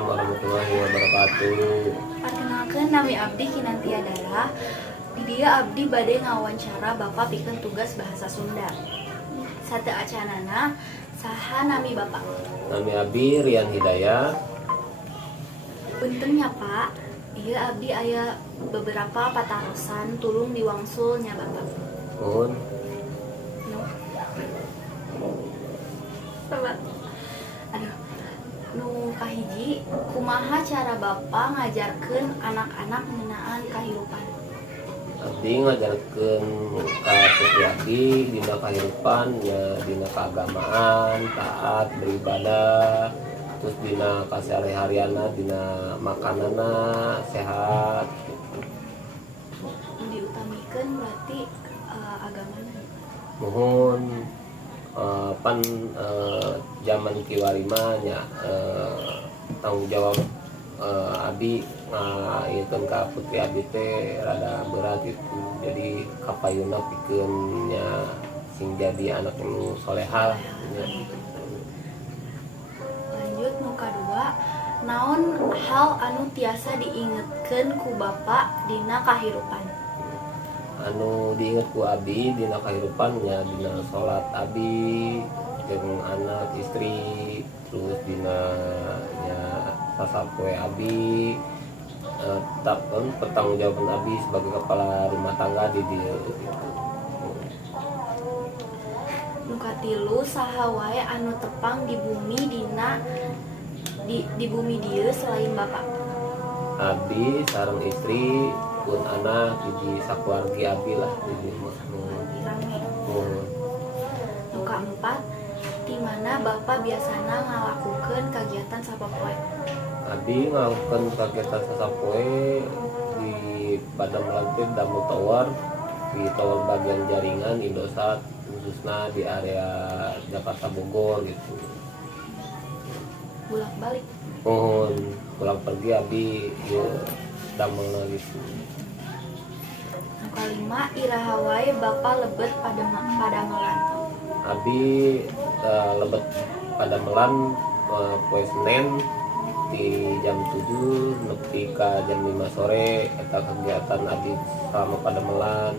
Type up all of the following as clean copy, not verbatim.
Waalaikumsalam warahmatullahi wabarakatuh. Perkenalkan nami abdi Kinanti adalah di dia abdi bade ngawawancara Bapak pikeun tugas bahasa Sunda. Sate acanana saha nami Bapak? Nami abdi Rian Hidayat. Punten nya Pak, ieu abdi aya beberapa patarosan tulung diwangsul nya Bapak. Nuhun. Bapak. Aduh. Nu kahiji, kumaha cara Bapak ngajarkeun anak-anak ngeunaan kahirupan? Abdi ngajarkeun ka putri abdi dina kahirupan nya dina keagamaan, taat, beribadah, terus dina kasehari-hariana, dina makanana sehat. Nu diutamikeun berarti agamana. Mohon zaman kiwarima nya tanggung jawab abdi ngaeukeun ka putri abdi teh rada berat gitu. Jadi kapayuna pikeun nya sing jadi anak nu solehah nya. Lanjut nu kadua, naon hal anu tiasa diingetkeun ku Bapak dina kahirupan? Anu diinget ku abdi dina kahirupan nya dina salat abdi jeung anak istri, terus dina nya sasapoe abdi, pertanggungjawaban abdi sebagai kepala rumah tangga di dieu gitu. Nu katilu, saha wae anu tepang di bumi di bumi dieu selain Bapak? Abdi sareng istri pun anak hiji sakeluargi abdi lah di mah. Rame. Nu kaempat, di mana Bapak biasana ngalakukeun kagiatan sapopoe? Abdi ngalakukeun kegiatan sasapoe di Padang Lantir Damu Tower, di tower bagian jaringan Indosat, khususnya di area Jakarta Bogor gitu. Bolak-balik. Mohon pulang pergi abdi ya damel gitu. Nu kalima, iraha wae Bapak lebet padamelan? Abdi lebet Padamelan poe Senin di jam 7 nepi ka jam 5 sore eta kegiatan abdi selama Padamelan.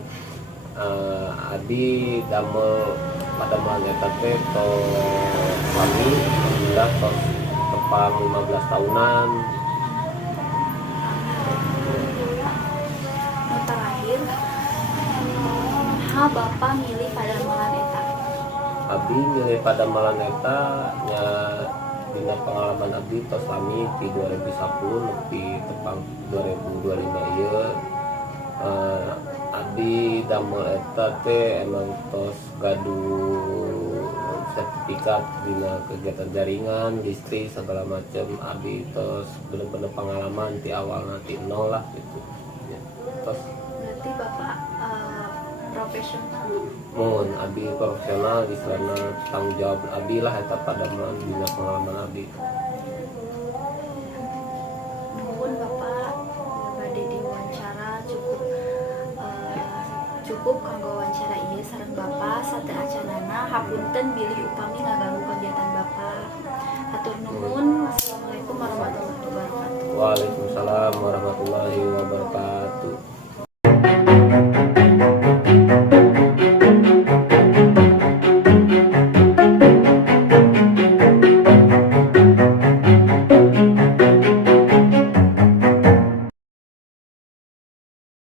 Abdi damel Padamelan eta teh to kami alhamdulillah tos tepang 15 tahunan. Nu terakhir, kumaha Bapak milih padamelan eta? Abdi milih Padamelan eta nya dina pengalaman abdi tos lami di 2010 nepi tepang 2025 ieu. Abdi damel eta teh emang tos gaduh sertifikat dina kegiatan jaringan, listrik segala macam. Abdi tos bener-bener pengalaman ti awal nanti nol lah gitu. Ya, tos Berarti Bapak profesional. mohon abdi profesional di sana tanggung jawab abdi lah eta Padamelan dina pengalaman abdi. Nuhun Bapak bade diwawancara cukup kanggo wawancara ieu sareng Bapak. Sate acanana hapunten bilih upami ngaganggu kegiatan Bapak. Hatur nuhun. Wassalamualaikum warahmatullahi wabarakatuh. Waalaikumsalam warahmatullahi wabarakatuh.